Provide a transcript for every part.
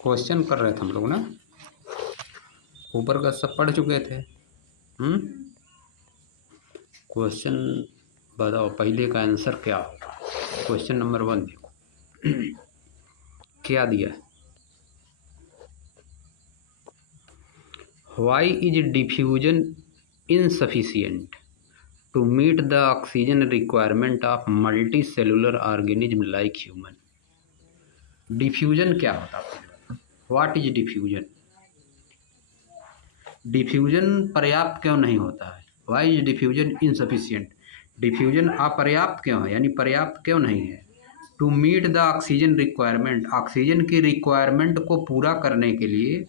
Question कर रहे थे हम लोग ना, ऊपर का सब पढ़ चुके थे। क्वेश्चन बताओ पहले का आंसर क्या होगा। क्वेश्चन नंबर 1 देखो क्या दिया है। Why is diffusion insufficient to meet the oxygen requirement of multi cellular organism like human. Diffusion क्या होता है? What is diffusion? डिफ्यूजन पर्याप्त क्यों नहीं होता है? Why is diffusion insufficient? Diffusion अपर्याप्त क्यों है, यानी पर्याप्त क्यों नहीं है? To meet the oxygen requirement, oxygen की रिक्वायरमेंट को पूरा करने के लिए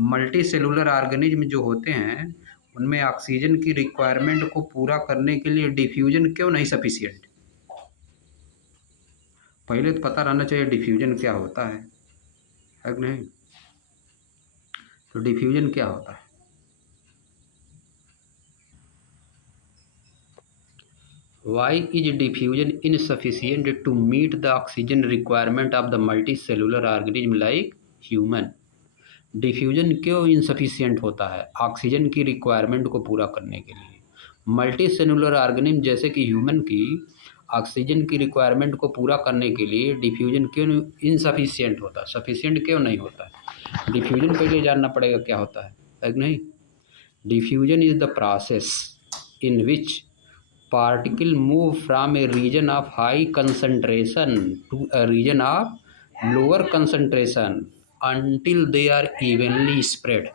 मल्टी सेलुलर ऑर्गेनिज्म जो होते हैं उनमें ऑक्सीजन की रिक्वायरमेंट को पूरा करने के लिए डिफ्यूजन क्यों नहीं सफिशियंट? पहले तो पता रहना चाहिए डिफ्यूजन क्या होता है कि नहीं। तो डिफ्यूजन क्या होता है? Why is diffusion insufficient to meet the oxygen requirement of the multicellular organism like human? Diffusion क्यों इनसफिशियंट होता है ऑक्सीजन की रिक्वायरमेंट को पूरा करने के लिए? मल्टी सेलुलर ऑर्गेनिज्म जैसे कि ह्यूमन की ऑक्सीजन की रिक्वायरमेंट को पूरा करने के लिए डिफ्यूजन क्यों इनसफिशियंट होता है, सफिशियंट क्यों नहीं होता है? डिफ्यूजन पहले जानना पड़ेगा क्या होता है कि नहीं। Diffusion is the process in which particle move from a region of high concentration to a region of lower concentration until they are evenly spread।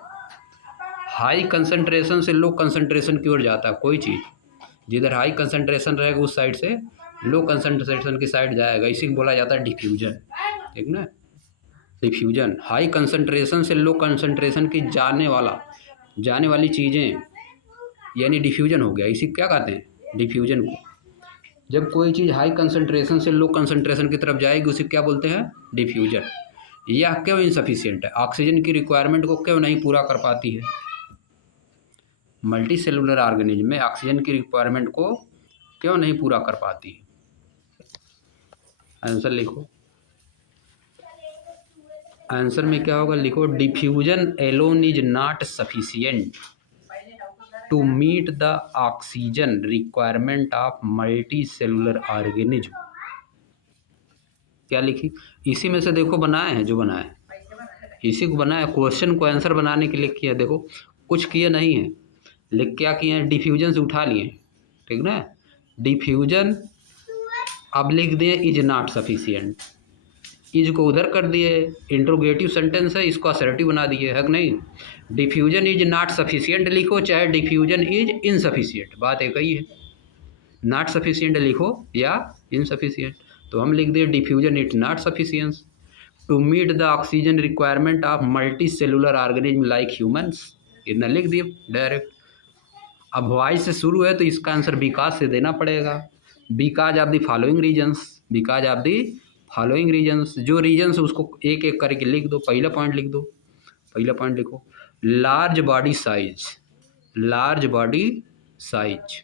High concentration से लो कंसंट्रेशन की ओर जाता है कोई चीज़, जिधर हाई कंसंट्रेशन रहेगा उस side से low concentration की साइड जाएगा, इसी को बोला जाता है डिफ्यूजन, ठीक ना। डिफ्यूजन हाई कंसंट्रेशन से लो कंसंट्रेशन की जाने वाली चीज़ें यानी डिफ्यूजन हो गया। इसी क्या कहते हैं? डिफ्यूजन को। जब कोई चीज़ हाई कंसंट्रेशन से लो कंसंट्रेशन की तरफ जाएगी उसे क्या बोलते हैं? डिफ्यूजन। यह क्यों इनसफिशियंट है, ऑक्सीजन की रिक्वायरमेंट को क्यों नहीं पूरा कर पाती है? मल्टी सेलुलर ऑर्गेनिज्म में ऑक्सीजन की रिक्वायरमेंट को क्यों नहीं पूरा कर पाती है? आंसर लिखो। आंसर में क्या होगा, लिखो diffusion alone is not sufficient to meet the oxygen requirement of multi cellular organism. क्या लिखी? इसी में से देखो बनाए हैं, जो बनाए इसी को बनाया, क्वेश्चन को आंसर बनाने के लिए किया। देखो कुछ किया नहीं है, लेकिन क्या किए हैं, डिफ्यूजन से उठा लिए, ठीक ना। डिफ्यूजन अब लिख दिए इज नॉट सफिशियंट, इज को उधर कर दिए, इंट्रोगेटिव सेंटेंस है, इसको असर्टिव बना दिए, है कि नहीं। डिफ्यूजन इज नॉट सफिशियंट लिखो चाहे डिफ्यूजन इज इनसफिशियंट, बात एक ही है। नॉट सफिशियंट लिखो या इनसफिशियंट, तो हम लिख दिए diffusion is not sufficient to meet the oxygen requirement of multi cellular organism like humans, इतना लिख दिए डायरेक्ट। अब वाई से शुरू है तो इसका आंसर बिकॉज से देना पड़ेगा। Because of the following reasons, because of the following reasons, जो रीजन्स उसको एक एक करके लिख दो। पहला पॉइंट लिख दो, पहला पॉइंट लिखो large body size, large body size.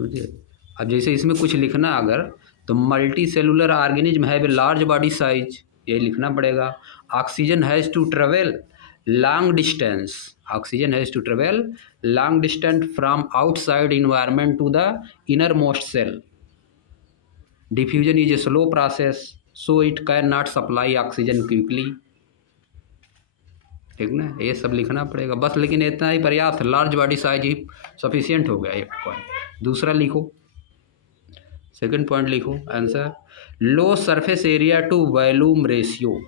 अब जैसे इसमें कुछ लिखना अगर, तो multi cellular organism have a large body size, ये लिखना पड़ेगा। Oxygen has to travel long distance, oxygen has to travel long distance from outside environment to the inner most cell. Diffusion is a slow process so it can not supply oxygen quickly, ठीक ना। ये सब लिखना पड़ेगा बस, लेकिन इतना ही पर्याप्त, लार्ज बॉडी साइज ही सफिशियंट हो गया एक पॉइंट। दूसरा लिखो, सेकंड पॉइंट लिखो answer, low surface area to volume ratio.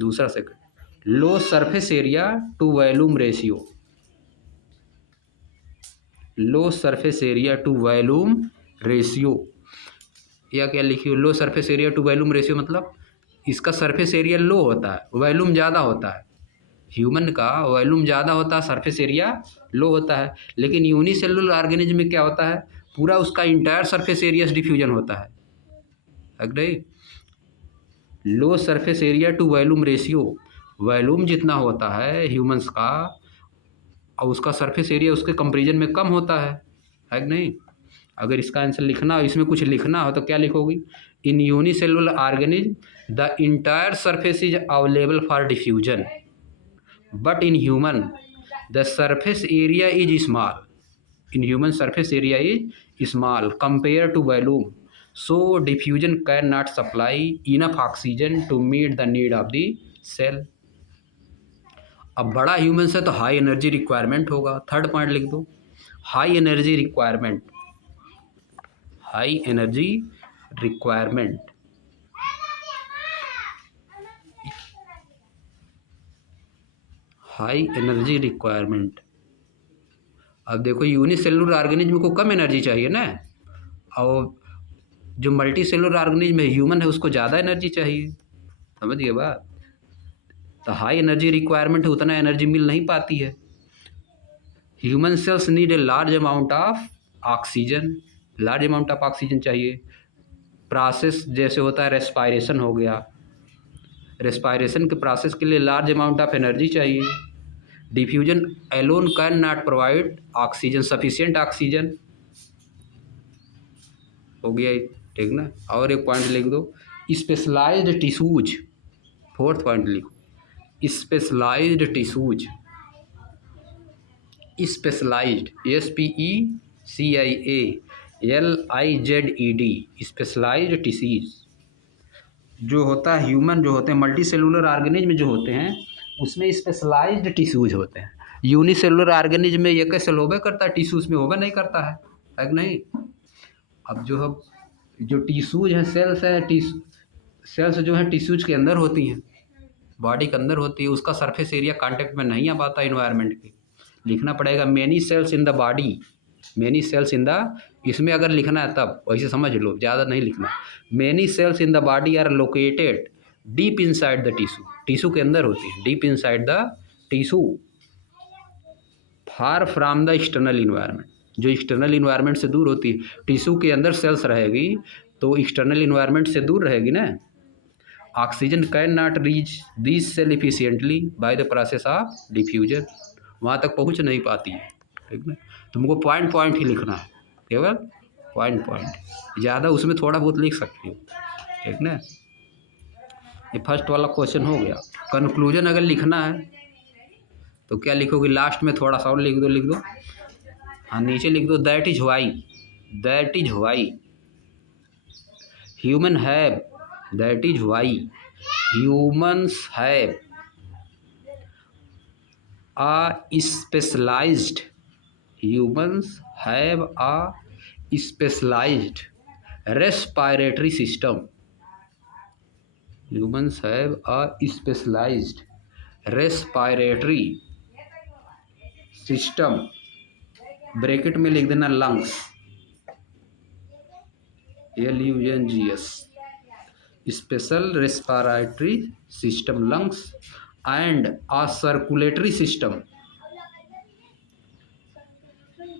दूसरा second, low surface area to volume ratio, low surface area to volume ratio, या क्या लिखिए, low surface area to volume ratio मतलब इसका सरफेस एरिया लो होता है, volume ज़्यादा होता है। ह्यूमन का वॉल्यूम ज़्यादा होता है, सरफेस एरिया लो होता है। लेकिन यूनिसेलुलर ऑर्गेनिज्म में क्या होता है, पूरा उसका इंटायर सरफेस एरिया से डिफ्यूजन होता है, अग्रे। Low surface area to volume ratio, volume जितना होता है ह्यूमंस का और उसका सरफेस एरिया उसके कंपेरिजन में कम होता है कि नहीं। अगर इसका आंसर लिखना हो, इसमें कुछ लिखना हो तो क्या लिखोगी? In unicellular organism the entire surface is available for diffusion, but in human the surface area is small. In human surface area is small compared to volume, so diffusion cannot supply enough oxygen to meet the need of the cell. अब बड़ा human से तो high energy requirement होगा. Third point लिख दो, high energy requirement. High energy requirement. High energy requirement. अब देखो unicellular organism को कम एनर्जी चाहिए ना, और जो मल्टी सेलुलर ऑर्गेनिज्म है, ह्यूमन है, उसको ज़्यादा एनर्जी चाहिए. समझ गए बात? तो हाई एनर्जी रिक्वायरमेंट है, उतना एनर्जी मिल नहीं पाती है. Human cells need a large amount of oxygen. Large amount of oxygen चाहिए. प्रोसेस जैसे होता है रेस्पायरेशन हो गया, रेस्पायरेशन के प्रोसेस के लिए लार्ज अमाउंट ऑफ एनर्जी चाहिए. Diffusion alone can not provide oxygen, sufficient oxygen. हो गया, ठीक ना. और एक पॉइंट लिख दो, स्पेशलाइज्ड टिश्यूज. फोर्थ पॉइंट लिखो, specialized tissues. Specialized, SPECIALIZED, specialized tissues. जो होता है ह्यूमन, जो होते हैं मल्टी सेलुलर ऑर्गेनिज्म जो होते हैं, उसमें स्पेशलाइज्ड टिश्यूज होते हैं. यूनिसेलुलर ऑर्गेनिज्म में एक सेल होबे करता है, टिश्यूज में होबे नहीं करता है कि नहीं. अब जो टिश्यूज हैं, सेल्स हैं, सेल्स जो हैं टिश्यूज के अंदर होती हैं, बॉडी के अंदर होती है. उसका सरफेस एरिया कांटेक्ट में नहीं आ पाता इन्वायरमेंट के. लिखना पड़ेगा many cells in the body, many cells in the. इसमें अगर लिखना है तब वैसे समझ लो, ज़्यादा नहीं लिखना. Many cells in the body are located deep inside the tissue. Tissue के अंदर होती है, deep inside the tissue, far from the external environment. जो एक्सटर्नल इन्वायरमेंट से दूर होती है. टिश्यू के अंदर सेल्स रहेगी तो एक्सटर्नल इन्वायरमेंट से दूर रहेगी ना. Oxygen can not reach this cell efficiently by the process of diffusion. वहाँ तक पहुँच नहीं पाती है, ठीक ना. तुमको पॉइंट पॉइंट ही लिखना है, केवल पॉइंट पॉइंट. ज़्यादा उसमें थोड़ा बहुत लिख सकती हो, ठीक ना. ये फर्स्ट वाला क्वेश्चन हो गया. कंक्लूजन अगर लिखना है तो क्या लिखोगे? लास्ट में थोड़ा सा और लिख दो. हाँ, नीचे लिख दो, that is why human have, that is why humans have a specialized, humans have a specialized respiratory system. Humans have a specialized respiratory system. Bracket में लिख देना lungs, LUNGS, special respiratory system lungs, and uh circulatory system.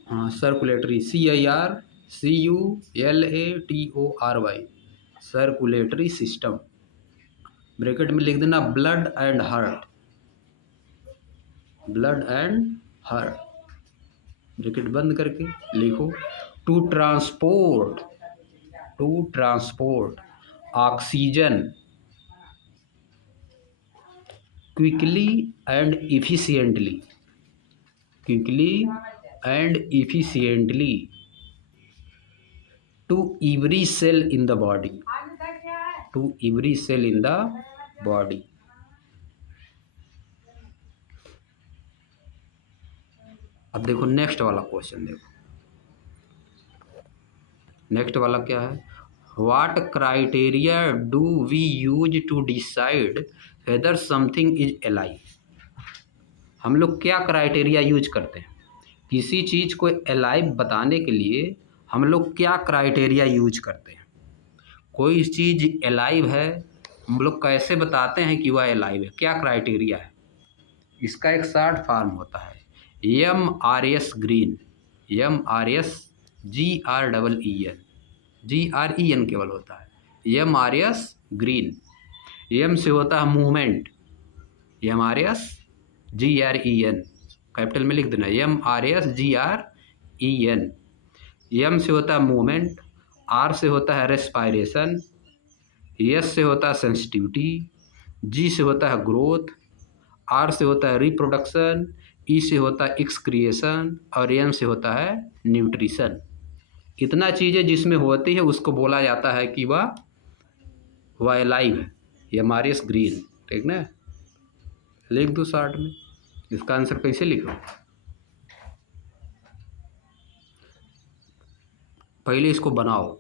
हाँ, circulatory, CIRCULATORY, circulatory system. Bracket में लिख देना blood and heart, blood and heart. Bracket बंद करके लिखो, to transport oxygen quickly and efficiently to every cell in the body. अब देखो next वाला क्वेश्चन. देखो नेक्स्ट वाला क्या है? What criteria do we use to decide whether something is alive. हम लोग क्या क्राइटेरिया यूज करते हैं किसी चीज़ को एलाइव बताने के लिए? हम लोग क्या क्राइटेरिया यूज करते हैं? कोई चीज़ एलाइव है, हम लोग कैसे बताते हैं कि वह एलाइव है? क्या क्राइटेरिया है? इसका एक शॉर्ट फॉर्म होता है MRS ग्रीन, MRS GREN केवल होता है. MRS green. M से होता है मूवमेंट, MRS GREN, कैपिटल में लिख देना MRS GREN. एम से होता है मूवमेंट, आर से होता है रेस्पायरेशन, एस से होता है सेंसिटिविटी, जी से होता है ग्रोथ, आर से होता है रिप्रोडक्शन, ई से होता है एक्सक्रिएशन और एन से होता है न्यूट्रिशन। इतना चीज़ें जिसमें होती है उसको बोला जाता है कि वह अलाइव है, ये मारियस ग्रीन। ठीक ना, लिख दो शॉर्ट में। इसका आंसर कैसे लिखो, पहले इसको बनाओ,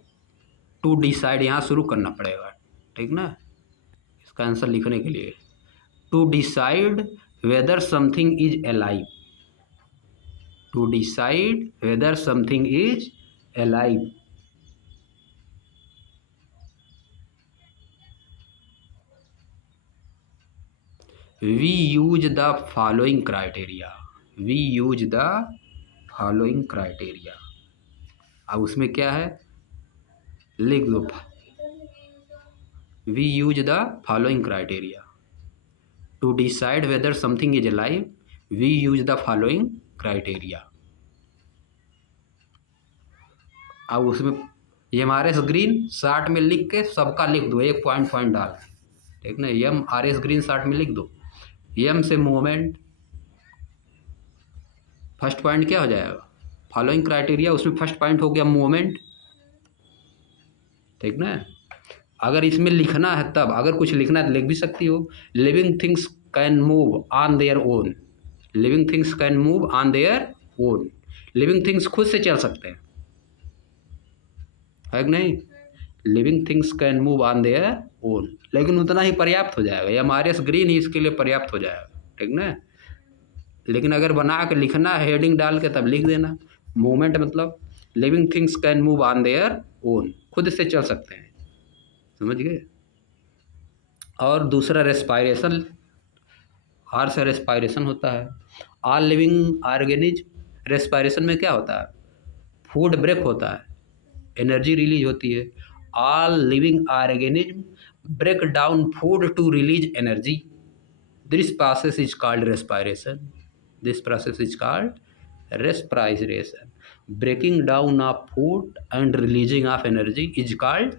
टू डिसाइड यहाँ शुरू करना पड़ेगा। ठीक ना, इसका आंसर लिखने के लिए to decide whether something is alive, to decide whether something is alive. We use the following criteria, we use the following criteria। अब उसमें क्या है, लिख दो, we use the following criteria to decide whether something is alive, we use the following criteria। अब उसमें ये हमारे ग्रीन शार्ट में लिख के सबका लिख दो, एक पॉइंट पॉइंट डाल, ठीक ना। M R S green short में लिख दो। एम से मूवमेंट, फर्स्ट पॉइंट क्या हो जाएगा, फॉलोइंग क्राइटेरिया, उसमें फर्स्ट पॉइंट हो गया मूवमेंट। ठीक ना, अगर इसमें लिखना है तब, अगर कुछ लिखना है तो लिख भी सकती हो। Living things can move on their own, living things can move on their own, living things खुद से चल सकते हैं, है कि नहीं। Living things can move on their own, लेकिन उतना ही पर्याप्त हो जाएगा, या हमारे ग्रीन ही इसके लिए पर्याप्त हो जाएगा। ठीक ना, लेकिन अगर बना के लिखना है हेडिंग डाल के तब लिख देना। मूवमेंट मतलब living things can move on their own, खुद से चल सकते हैं, समझ गए। और दूसरा रेस्पायरेशन, आर से रेस्पायरेशन होता है। ऑल लिविंग ऑर्गेनिज्म, रेस्पायरेशन में क्या होता है, फूड ब्रेक होता है, एनर्जी रिलीज होती है। All living organism break down food to release energy, this process is called respiration, this process is called respiration, breaking down of food and releasing of energy is called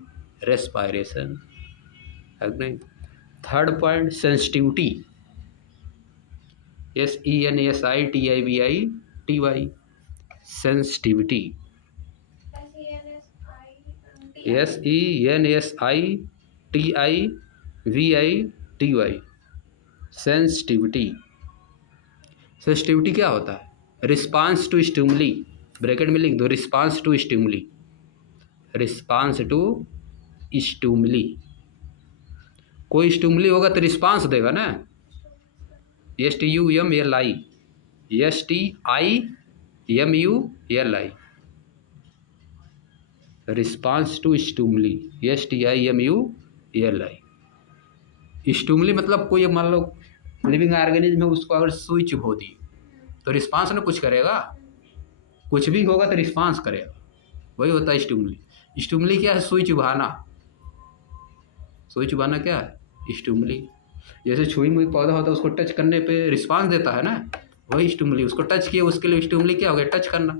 respiration। Third point sensitivity, SENSITIVI sensitivity, SENSITIVI sensitivity. Sensitivity क्या होता है, response to stimuli, bracket में लिख दो response to stimuli, response to stimuli. कोई stimuli होगा तो response देगा ना, STUMLI, STIMULI, response to stimuli, STIMULI। Stimuli मतलब कोई मान लो लिविंग ऑर्गेनिज्म है, उसको अगर सुई चुभो दी तो रिस्पांस ना कुछ करेगा, कुछ भी होगा तो रिस्पांस करेगा, वही होता है स्टिमुली। स्टिमुली क्या है, सुई चुभाना, सुई चुभाना क्या है, स्टिमुली। जैसे छुई मुई पौधा होता है, उसको टच करने पे रिस्पांस देता है ना, वही स्टिमुली। उसको टच किया, उसके लिए स्टिमुली क्या हो गया, टच करना,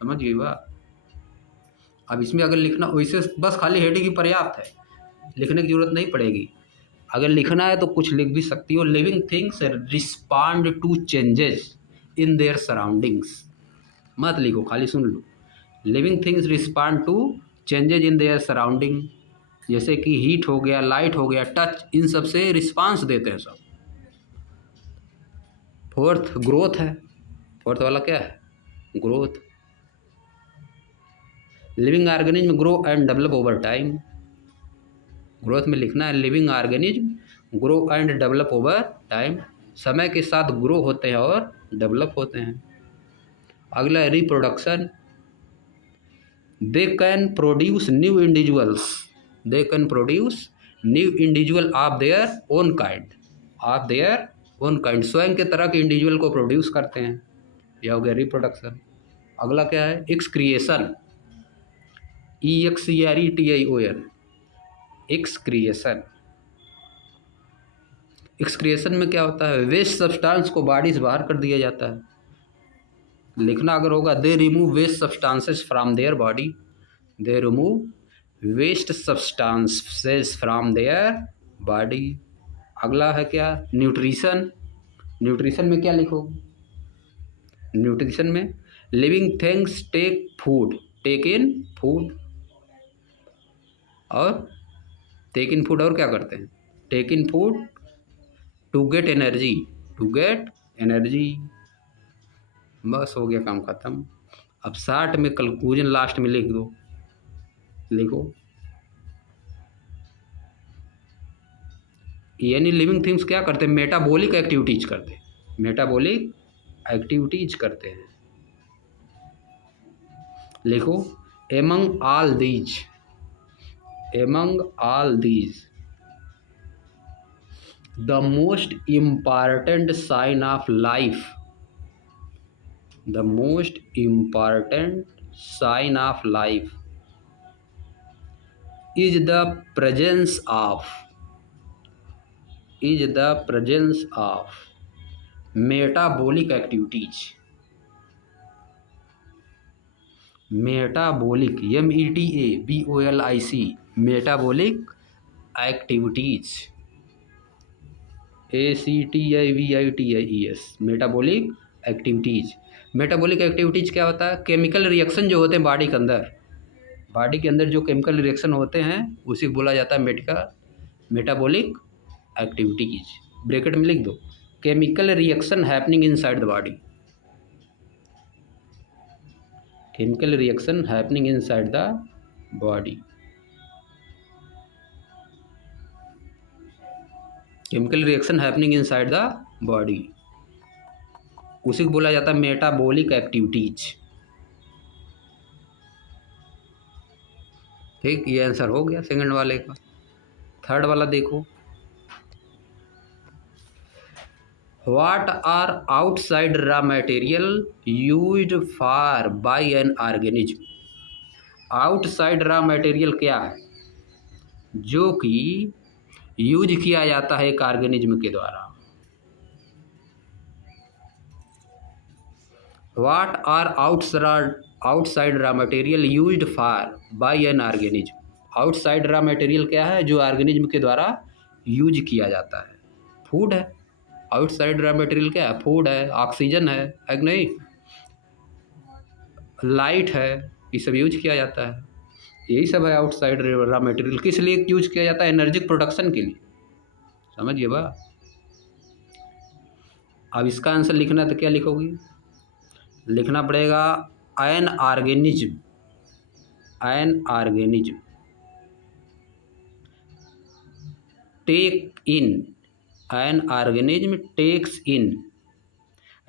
समझ गई बात। अब इसमें अगर लिखना वैसे बस खाली हेडिंग ही पर्याप्त है, लिखने की जरूरत नहीं पड़ेगी। अगर लिखना है तो कुछ लिख भी सकती हो। Living things respond to changes in their surroundings, मत लिखो, खाली सुन लो। Living things respond to changes in their surrounding, जैसे कि हीट हो गया, लाइट हो गया, टच, इन सब से रिस्पांस देते हैं सब। फोर्थ ग्रोथ है, फोर्थ वाला क्या है, growth. Living organism grow and develop over time, growth में लिखना है living organism grow and develop over time, समय के साथ ग्रो होते हैं और डेवलप होते हैं। अगला reproduction, they can produce new individuals, they can produce new individual of their own kind, of their own kind, स्वयं के तरह के इंडिविजुअल को प्रोड्यूस करते हैं, यह हो गया रिप्रोडक्शन। अगला क्या है, एक्सक्रिएशन, EXCRETION, एक्सक्रिएशन। एक्सक्रिएशन में क्या होता है, वेस्ट सब्सटेंस को बॉडी से बाहर कर दिया जाता है, लिखना अगर होगा, they remove waste substances from their body, they remove waste substances from their body. अगला है क्या, न्यूट्रिशन। न्यूट्रिशन में क्या लिखोगे, न्यूट्रिशन में living things take food, take in food, और टेक इन फूड और क्या करते हैं, take in food to get energy, to get energy. बस हो गया काम खत्म। अब 60 में कंक्लूजन लास्ट में लिख दो, लिखो। यानी लिविंग थिंग्स क्या करते हैं, मेटाबॉलिक एक्टिविटीज करते हैं, मेटाबॉलिक एक्टिविटीज करते हैं। लिखो, among all these, among all these the most important sign of life, the most important sign of life is the presence of metabolic activities, metabolic, metabolic, metabolic activities, activities, metabolic activities. Metabolic activities क्या होता है, chemical reaction जो होते हैं body के अंदर, body के अंदर जो केमिकल रिएक्शन होते हैं उसी को बोला जाता है मेटाबॉलिक एक्टिविटीज़। ब्रैकेट में लिख दो, chemical reaction happening inside the body, chemical reaction happening inside the body, chemical reaction happening inside the body, उसी को बोला जाता है मेटाबॉलिक एक्टिविटीज। ठीक, ये आंसर हो गया सेकंड वाले का। थर्ड वाला देखो, what are outside raw material used for by an organism. Outside raw material क्या है, जो कि यूज किया जाता है एक ऑर्गेनिज्म के द्वारा। What are outside raw material used for by an organism? Outside raw material क्या है, जो ऑर्गेनिज्म के द्वारा यूज किया जाता है। फूड है, आउटसाइड रॉ मटेरियल क्या है, फूड है, ऑक्सीजन है कि नहीं, लाइट है, ये सब यूज किया जाता है। यही सब है आउटसाइड रॉ मटेरियल। किस लिए यूज किया जाता है, एनर्जी प्रोडक्शन के लिए। समझिए बा। अब इसका आंसर लिखना तो क्या लिखोगी, लिखना पड़ेगा an organism, an organism take in, an organism takes in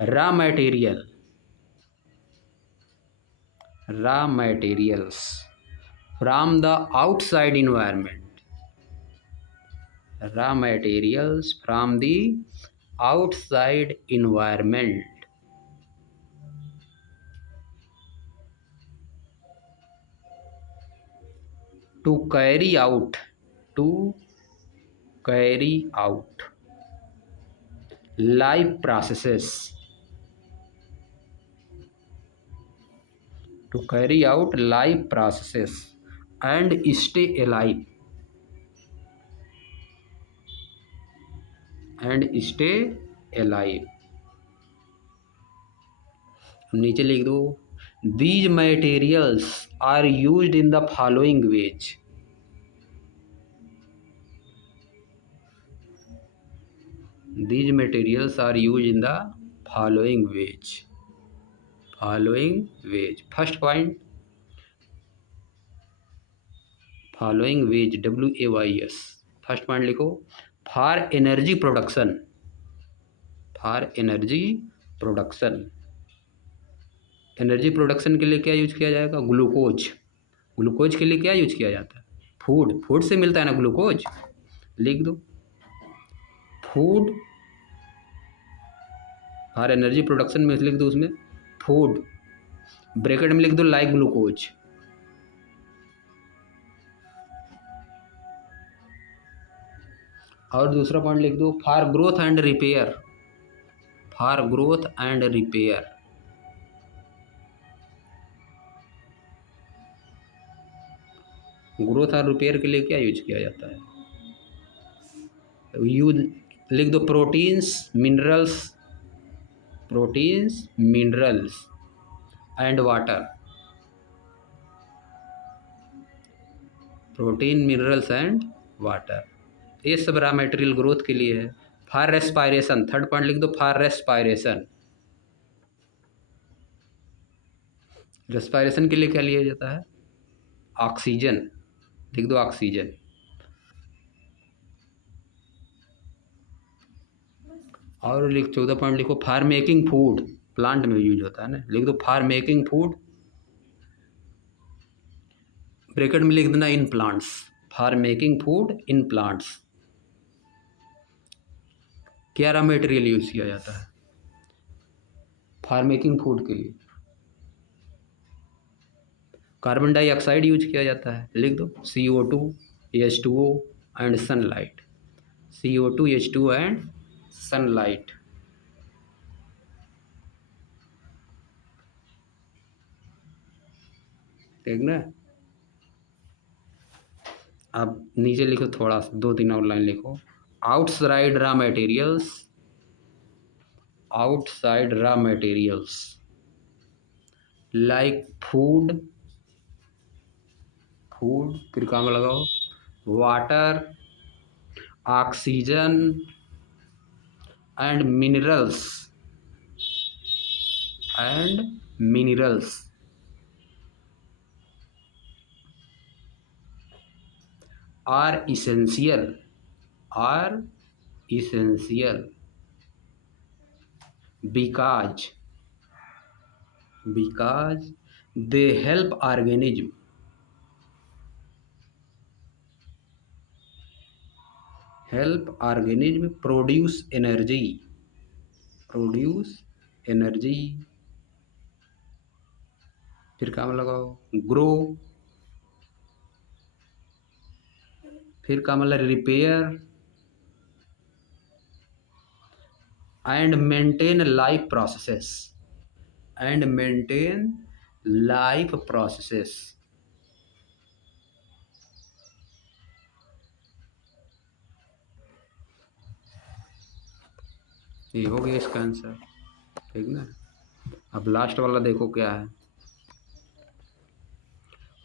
raw material, raw materials from the outside environment, raw materials from the outside environment to carry out life processes, to carry out life processes and stay alive, and stay alive। नीचे लिख दो, these materials are used in the following ways। These materials are used in the following ways, following ways। First point, following ways, WAYS। First point लिखो, for energy production, for energy production. Energy production के लिए क्या use किया जाएगा, glucose. Glucose के लिए क्या use किया जाता है, फूड। फूड से मिलता है ना ग्लूकोज, लिख दो फूड, फॉर एनर्जी प्रोडक्शन में लिख दो उसमें फूड, ब्रैकेट में लिख दो लाइक ग्लूकोज। और दूसरा पॉइंट लिख दो, for growth and repair, for growth and repair. Growth और रिपेयर के लिए क्या यूज किया जाता है? यूज लिख दो, proteins minerals and water. Protein, minerals and water, ये सब रॉ मटेरियल ग्रोथ के लिए है। फॉर रेस्पायरेशन, थर्ड पॉइंट लिख दो, फॉर रेस्पायरेशन। रेस्पायरेशन के लिए क्या लिया जाता है? ऑक्सीजन, लिख दो ऑक्सीजन। और लिख 14 पॉइंट लिखो, फॉर मेकिंग फूड, प्लांट में यूज होता है ना, लिख दो फॉर मेकिंग फूड, ब्रैकेट में लिख देना in plants, for making food in plants. क्या रॉ मटेरियल यूज किया जाता है फॉर मेकिंग फूड के लिए? कार्बन डाइऑक्साइड यूज किया जाता है, लिख दो CO2, H2O and sunlight. CO2, H2O and sunlight. ठीक ना? अब नीचे लिखो, थोड़ा 2-3 और लाइन लिखो। Outside raw materials like food, फिर काम लगाओ, water, oxygen and minerals are essential because they help organism produce energy, फिर काम लगाओ, ग्रो, फिर काम लगा repair and maintain life processes. ये हो गया इसका आंसर, ठीक ना? अब लास्ट वाला देखो क्या है,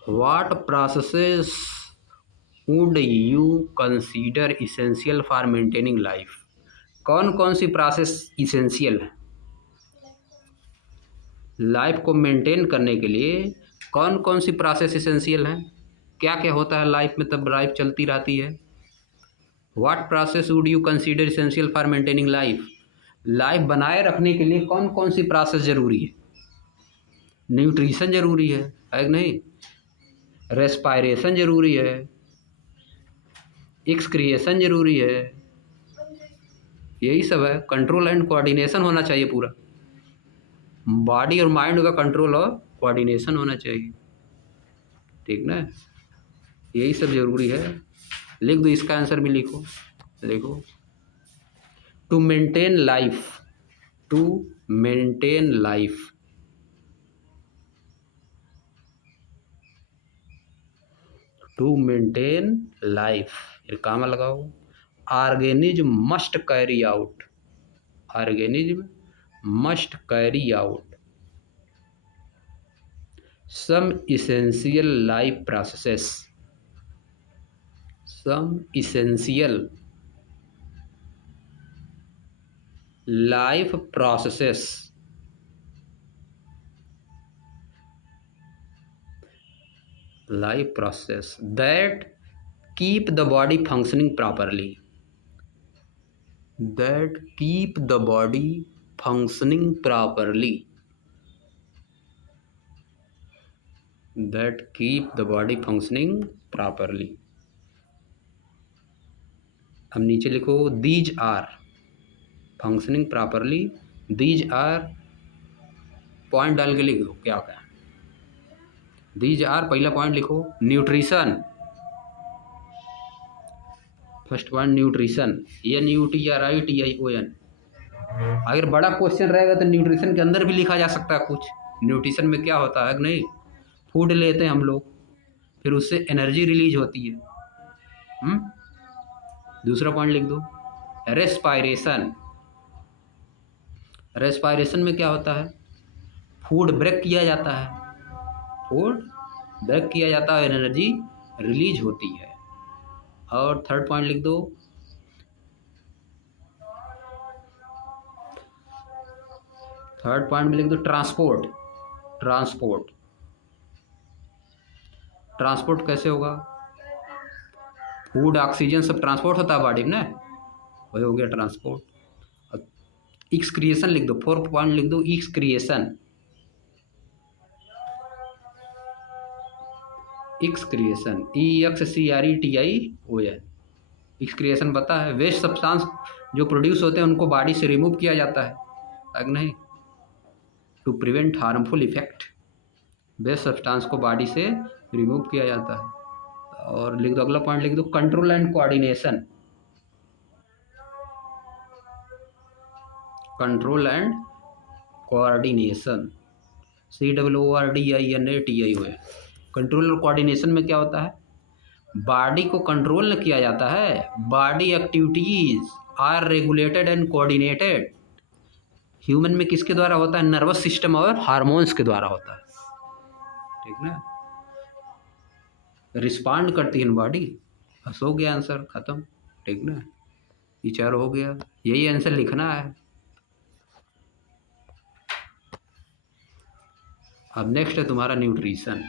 what processes would you consider essential for maintaining life? कौन कौन सी प्रोसेस इसेंशियल है लाइफ को मेंटेन करने के लिए? कौन कौन सी प्रोसेस इसेंशियल है? क्या क्या होता है लाइफ में तब लाइफ चलती रहती है? What process would you consider essential for maintaining life? Life बनाए रखने के लिए कौन कौन सी प्रोसेस जरूरी है? न्यूट्रिशन जरूरी है कि नहीं? रेस्पायरेशन जरूरी है, एक्सक्रिएशन जरूरी है, यही सब है। कंट्रोल एंड कोऑर्डिनेशन होना चाहिए, पूरा बॉडी और माइंड का कंट्रोल और कोऑर्डिनेशन होना चाहिए, ठीक ना? यही सब जरूरी है। लिख दो, इसका आंसर भी लिखो, देखो, टू मेंटेन लाइफ, फिर काम लगाओ, organism must carry out some essential life processes, that keep the body functioning properly, अब नीचे लिखो, these are functioning properly, these are point डाल के लिख दो क्या क्या। these are पहला पॉइंट लिखो, nutrition, first point nutrition, NUTRITION। अगर बड़ा क्वेश्चन रहेगा तो न्यूट्रिशन के अंदर भी लिखा जा सकता है कुछ, न्यूट्रिशन में क्या होता है कि नहीं? फूड लेते हैं हम लोग, फिर उससे एनर्जी रिलीज होती है। दूसरा पॉइंट लिख दो, रेस्पायरेशन। रेस्पायरेशन में क्या होता है, फूड ब्रेक किया जाता है, फूड ब्रेक किया जाता है, एनर्जी रिलीज होती है। और थर्ड पॉइंट लिख दो, थर्ड पॉइंट में लिख दो ट्रांसपोर्ट। ट्रांसपोर्ट, ट्रांसपोर्ट कैसे होगा, फूड ऑक्सीजन सब ट्रांसपोर्ट होता है बॉडी में ना, वही हो गया ट्रांसपोर्ट। एक्सक्रिएशन लिख दो, फोर्थ पॉइंट लिख दो एक्सक्रिएशन। Excretion, EXCRETION। एक्सक्रिएशन पता है, वेस्ट सब्सटेंस जो प्रोड्यूस होते हैं उनको बॉडी से रिमूव किया जाता है, अगर नहीं, to prevent harmful effect. Waste substance को बॉडी से रिमूव किया जाता है। और लिख दो अगला पॉइंट, लिख दो control and coordination. Control and coordination, COORDINATION। Control और कोऑर्डिनेशन में क्या होता है, बॉडी को कंट्रोल न किया जाता है, body activities are regulated and coordinated. Human में किसके द्वारा होता है, नर्वस सिस्टम और हार्मोन्स के द्वारा होता है, ठीक ना, रिस्पॉन्ड करती है बॉडी। बस हो गया आंसर खत्म, ठीक ना, ये चारों हो गया, यही आंसर लिखना है। अब नेक्स्ट है तुम्हारा न्यूट्रिशन।